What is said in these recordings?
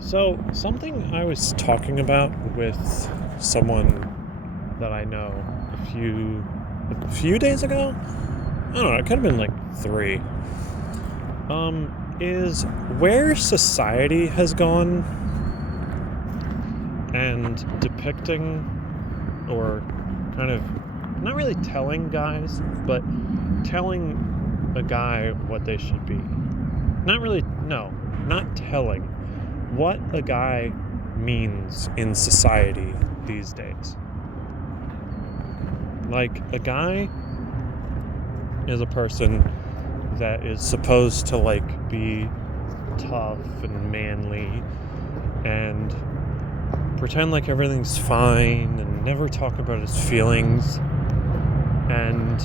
So, something I was talking about with someone that I know a few days ago. I don't know, it could have been like 3. Is where society has gone and depicting or kind of not really telling guys, but telling a guy what they should be. Not really, no, not telling what a guy means in society these days. Like, a guy is a person that is supposed to, like, be tough and manly and pretend like everything's fine and never talk about his feelings. And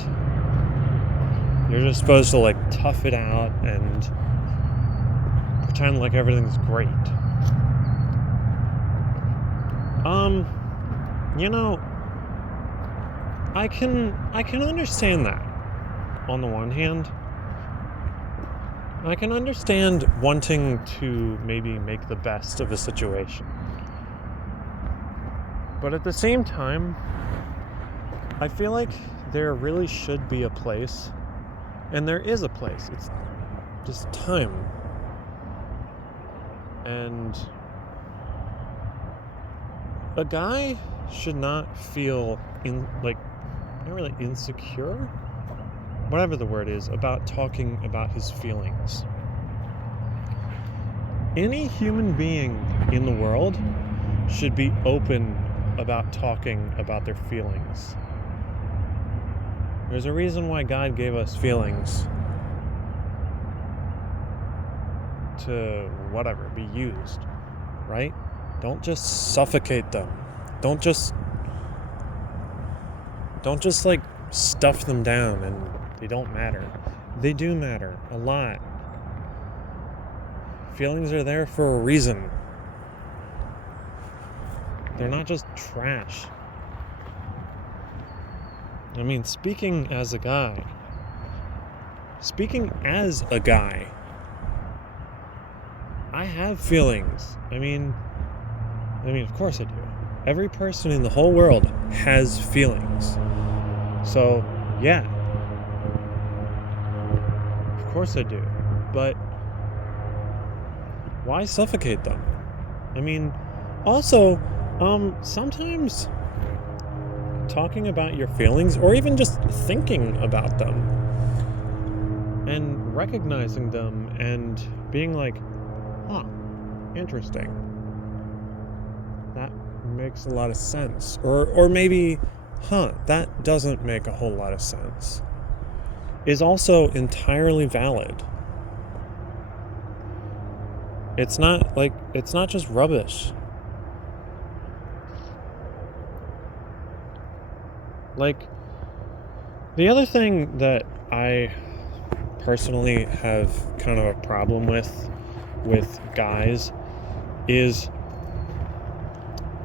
you're just supposed to, like, tough it out and pretend like everything's great. You know, I can understand that on the one hand. I can understand wanting to maybe make the best of a situation. But at the same time, I feel like there really should be a place, and there is a place. It's just time. And a guy should not feel not really insecure, whatever the word is, about talking about his feelings. Any human being in the world should be open about talking about their feelings. There's a reason why God gave us feelings to, be used, right? Don't just suffocate them. Don't just like stuff them down and they don't matter. They do matter a lot. Feelings are there for a reason. They're not just trash. I mean, speaking as a guy, I have feelings. I mean, of course I do. Every person in the whole world has feelings. So, yeah. Of course I do. But why suffocate them? I mean, also, sometimes talking about your feelings, or even just thinking about them and recognizing them and being like, interesting. That makes a lot of sense. Or maybe, that doesn't make a whole lot of sense, is also entirely valid. It's not just rubbish. Like, the other thing that I personally have kind of a problem with guys is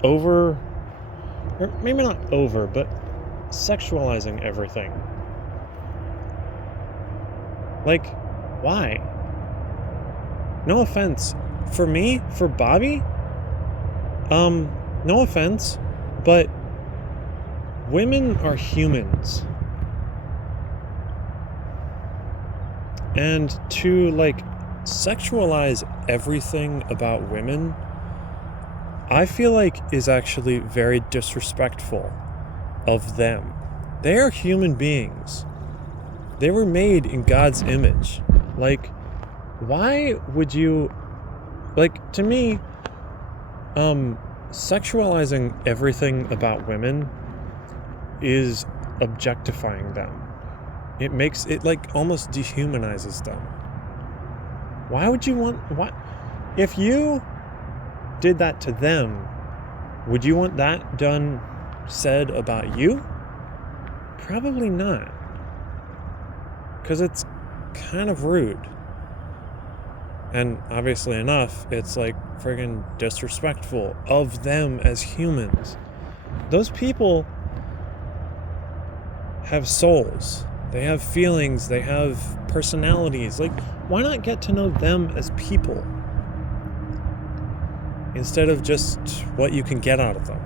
or maybe not over, but sexualizing everything. Like, why? No offense. For me, for Bobby, no offense, but women are humans. And to, like, sexualize everything about women, I feel like is actually very disrespectful of them. They are human beings. They were made in God's image. Like, why would you, like, to me, sexualizing everything about women is objectifying them. It makes it, like, almost dehumanizes them. Why would you want, if you did that to them, would you want that said about you? Probably not. Because it's kind of rude. And obviously enough, it's like friggin' disrespectful of them as humans. Those people have souls. They have feelings. They have personalities. Like, why not get to know them as people? instead of just what you can get out of them.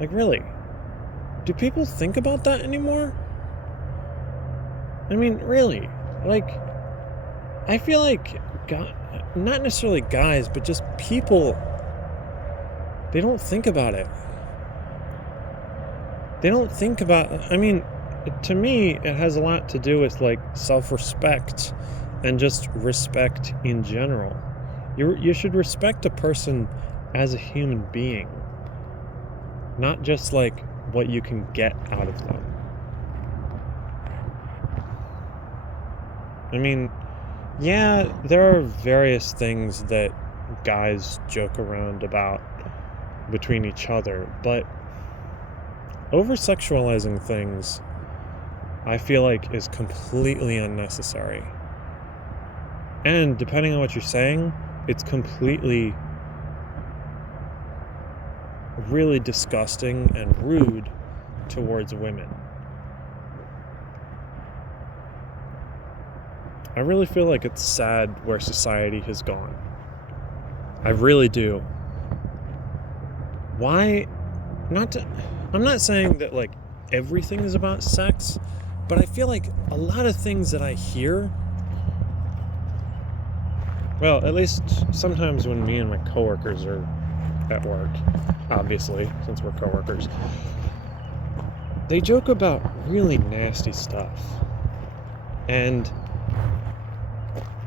Like, really? Do people think about that anymore? I mean, really? Like, I feel like, not necessarily guys, but just people, they don't think about it. They don't think about, I mean, to me, it has a lot to do with, like, self-respect and just respect in general. You should respect a person as a human being, not just, like, what you can get out of them. I mean, yeah, there are various things that guys joke around about between each other, but over-sexualizing things, I feel like, is completely unnecessary. And depending on what you're saying, it's completely, really disgusting and rude towards women. I really feel like it's sad where society has gone. I really do. Why? I'm not saying that, like, everything is about sex, but I feel like a lot of things that I hear, well, at least sometimes when me and my coworkers are at work, obviously, since we're coworkers, they joke about really nasty stuff. And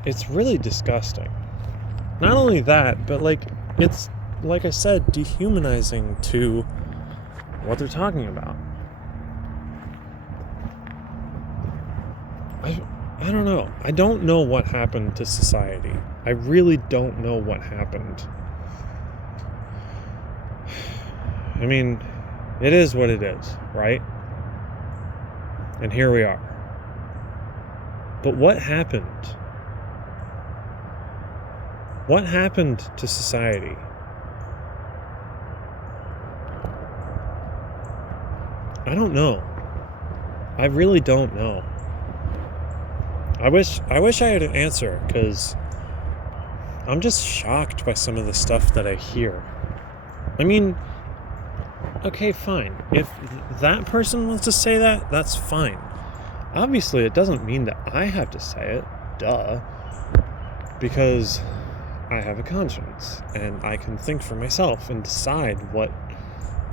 it's really disgusting. Not only that, but, like, it's, like I said, dehumanizing to what they're talking about. I don't know. I don't know what happened to society. I really don't know what happened. I mean, it is what it is, right? And here we are. But what happened? What happened to society? I don't know. I really don't know. I wish I had an answer, because I'm just shocked by some of the stuff that I hear. I mean, okay, fine. If that person wants to say that, that's fine. Obviously, it doesn't mean that I have to say it. Duh. Because I have a conscience, and I can think for myself and decide what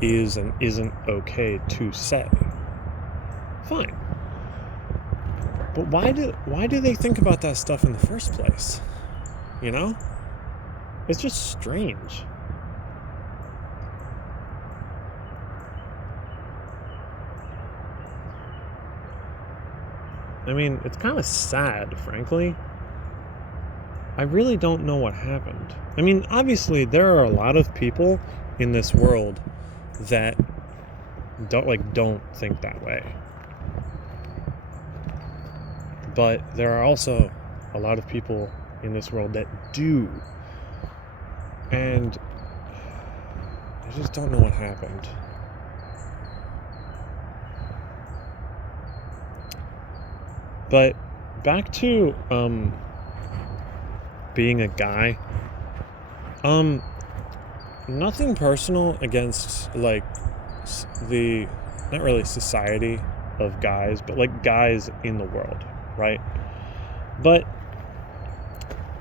is and isn't okay to say. Fine. But why do they think about that stuff in the first place? You know? It's just strange. I mean, it's kind of sad, frankly. I really don't know what happened. I mean, obviously, there are a lot of people in this world that don't think that way. But there are also a lot of people in this world that do. And I just don't know what happened. But back to being a guy. Nothing personal against, like, the, not really society of guys, but, like, guys in the world, right? But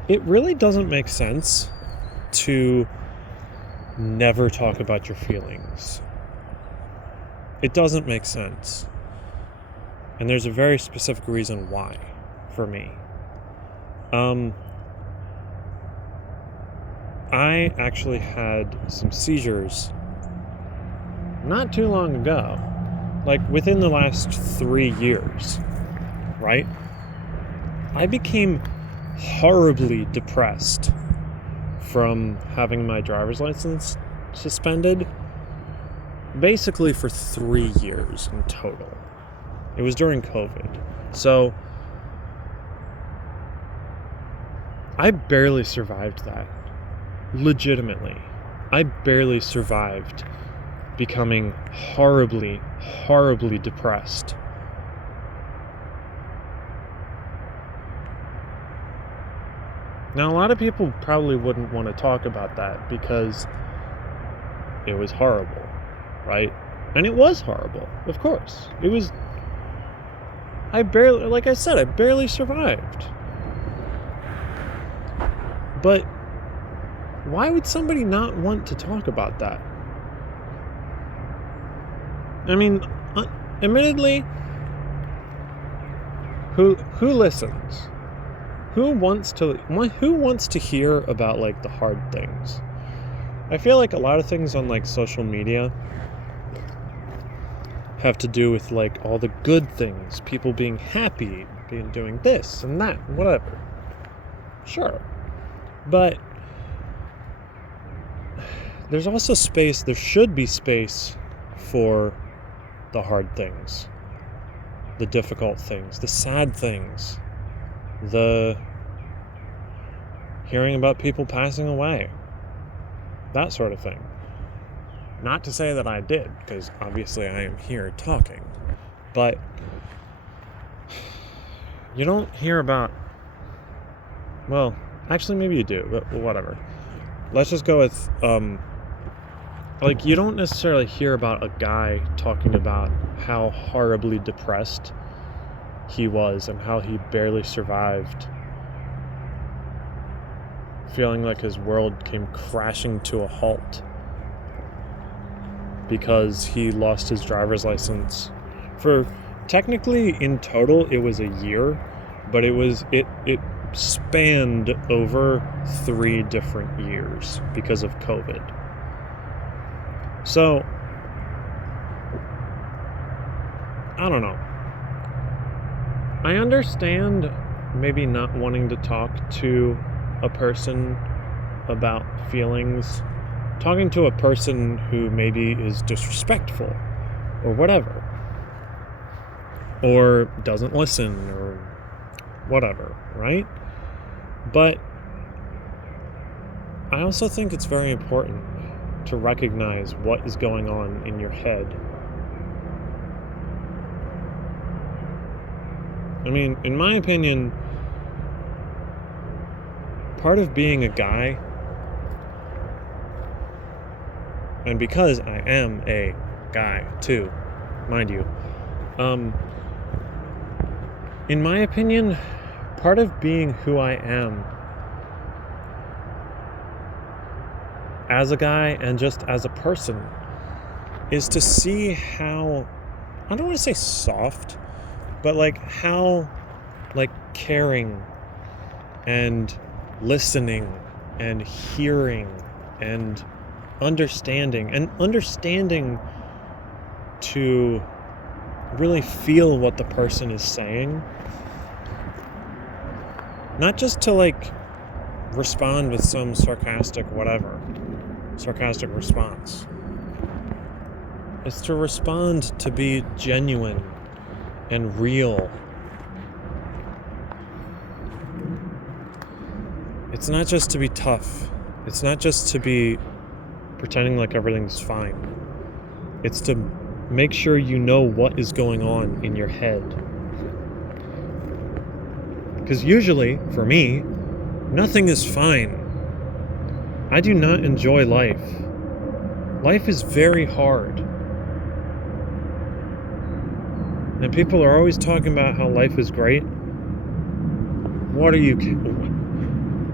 it really doesn't make sense to never talk about your feelings. It doesn't make sense. And there's a very specific reason why, for me. I actually had some seizures not too long ago, like within the last 3 years, right? I became horribly depressed from having my driver's license suspended, basically for 3 years in total. It was during COVID. So I barely survived that. Legitimately. I barely survived becoming horribly, horribly depressed. Now, a lot of people probably wouldn't want to talk about that because it was horrible, right? And it was horrible, of course. It was... like I said, I barely survived. But why would somebody not want to talk about that? I mean, admittedly, who listens? Who wants to hear about, like, the hard things? I feel like a lot of things on, like, social media have to do with, like, all the good things, people being happy, doing this and that, whatever. Sure. But there's also space, there should be space for the hard things, the difficult things, the sad things, the hearing about people passing away, that sort of thing. Not to say that I did, because obviously I am here talking, but you don't hear about, well, actually maybe you do, but whatever. Let's just go with, like, you don't necessarily hear about a guy talking about how horribly depressed he was and how he barely survived, feeling like his world came crashing to a halt because he lost his driver's license for, technically in total it was a year, but it spanned over 3 different years because of COVID. So I don't know. I understand maybe not wanting to talk to a person about feelings, talking to a person who maybe is disrespectful or whatever, or doesn't listen or whatever, right? But I also think it's very important to recognize what is going on in your head. I mean, in my opinion, part of being a guy, and because I am a guy too, mind you, in my opinion, part of being who I am as a guy and just as a person is to see how, I don't want to say soft, but like how, like, caring and listening and hearing and understanding to really feel what the person is saying, not just to, like, respond with some sarcastic response. It's to respond to be genuine and real. It's not just to be tough. It's not just to be pretending like everything's fine. It's to make sure you know what is going on in your head. Because usually, for me, nothing is fine. I do not enjoy life. Life is very hard. And people are always talking about how life is great. What are you...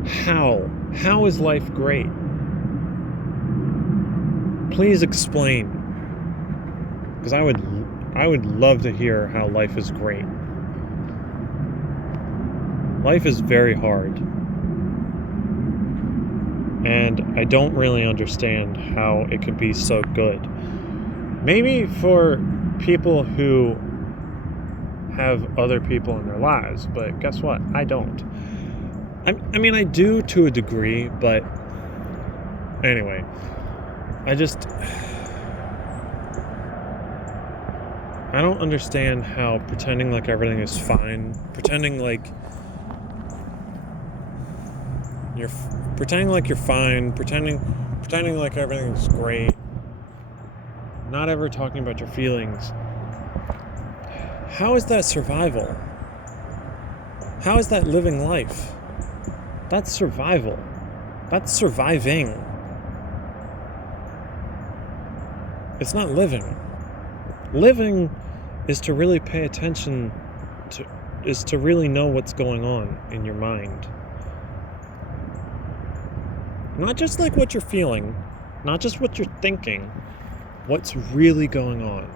How? How is life great? Please explain. Because I would love to hear how life is great. Life is very hard. And I don't really understand how it could be so good. Maybe for people who have other people in their lives, but guess what? I don't. I mean, I do to a degree, but anyway, I don't understand how pretending like everything is fine, pretending like you're fine, pretending like everything's great, not ever talking about your feelings. How is that survival? How is that living life? That's survival. That's surviving. It's not living. Living is to really pay attention to, is to really know what's going on in your mind. Not just like what you're feeling, not just what you're thinking, what's really going on.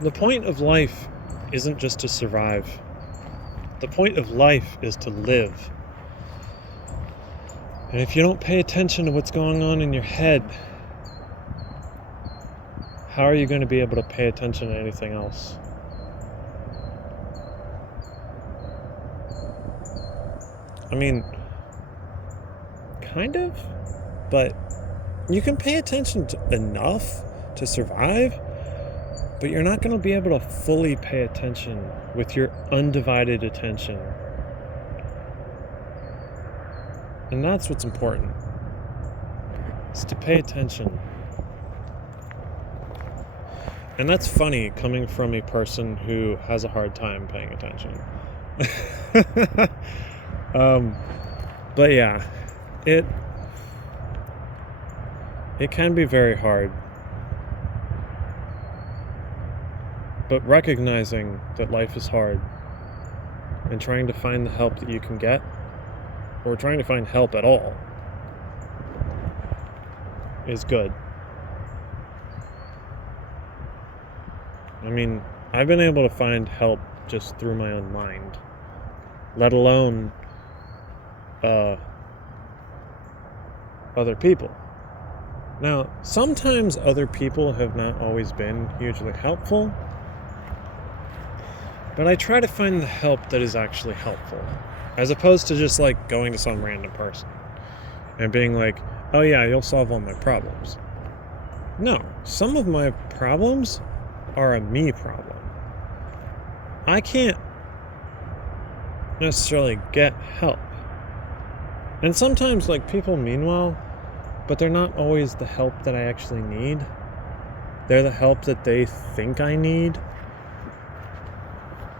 The point of life isn't just to survive. The point of life is to live. And if you don't pay attention to what's going on in your head, how are you going to be able to pay attention to anything else? Kind of, but you can pay attention to enough to survive, but you're not going to be able to fully pay attention with your undivided attention. And that's what's important, is to pay attention. And that's funny coming from a person who has a hard time paying attention. But yeah, it can be very hard. But recognizing that life is hard and trying to find the help that you can get, or trying to find help at all, is good. I've been able to find help just through my own mind, let alone other people. Now, sometimes other people have not always been hugely helpful, but I try to find the help that is actually helpful, as opposed to just like going to some random person and being like, oh yeah, you'll solve all my problems. No, some of my problems are a me problem. I can't necessarily get help. And sometimes like people mean well, but they're not always the help that I actually need. They're the help that they think I need.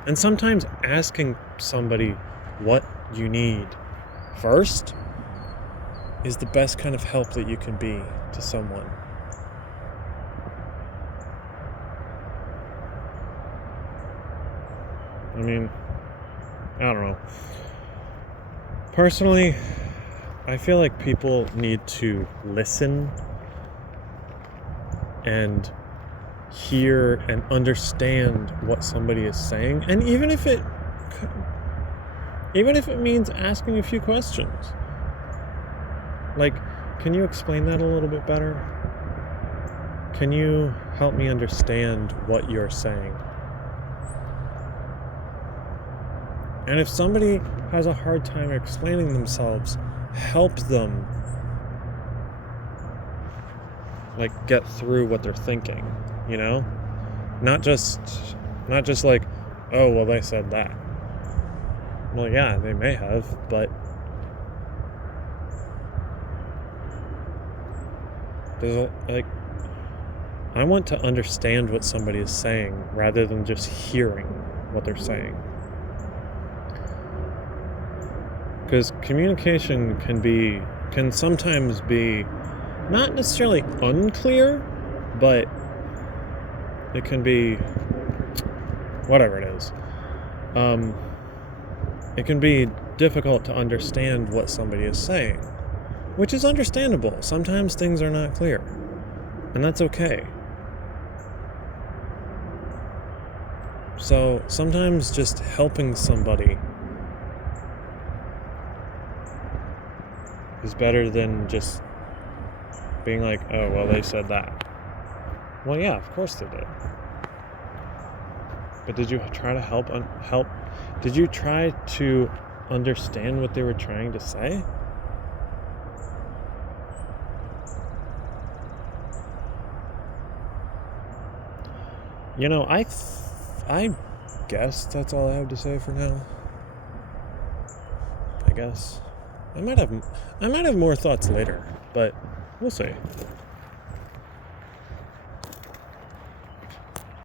And sometimes asking somebody what you need first is the best kind of help that you can be to someone. I don't know. Personally, I feel like people need to listen and hear and understand what somebody is saying, and even if it means asking a few questions, like, can you explain that a little bit better? Can you help me understand what you're saying? And if somebody has a hard time explaining themselves, help them like get through what they're thinking, you know? Not just like, oh, well, they said that. Well, yeah, they may have, but I want to understand what somebody is saying rather than just hearing what they're saying. Because communication can sometimes be not necessarily unclear, but it can be whatever it is. It can be difficult to understand what somebody is saying, which is understandable. Sometimes things are not clear, and that's okay. So sometimes just helping somebody is better than just being like, oh, well, they said that. Well, yeah, of course they did. But did you try to help? Did you try to understand what they were trying to say? You know, I guess that's all I have to say for now. I guess. I might have more thoughts later, but we'll see.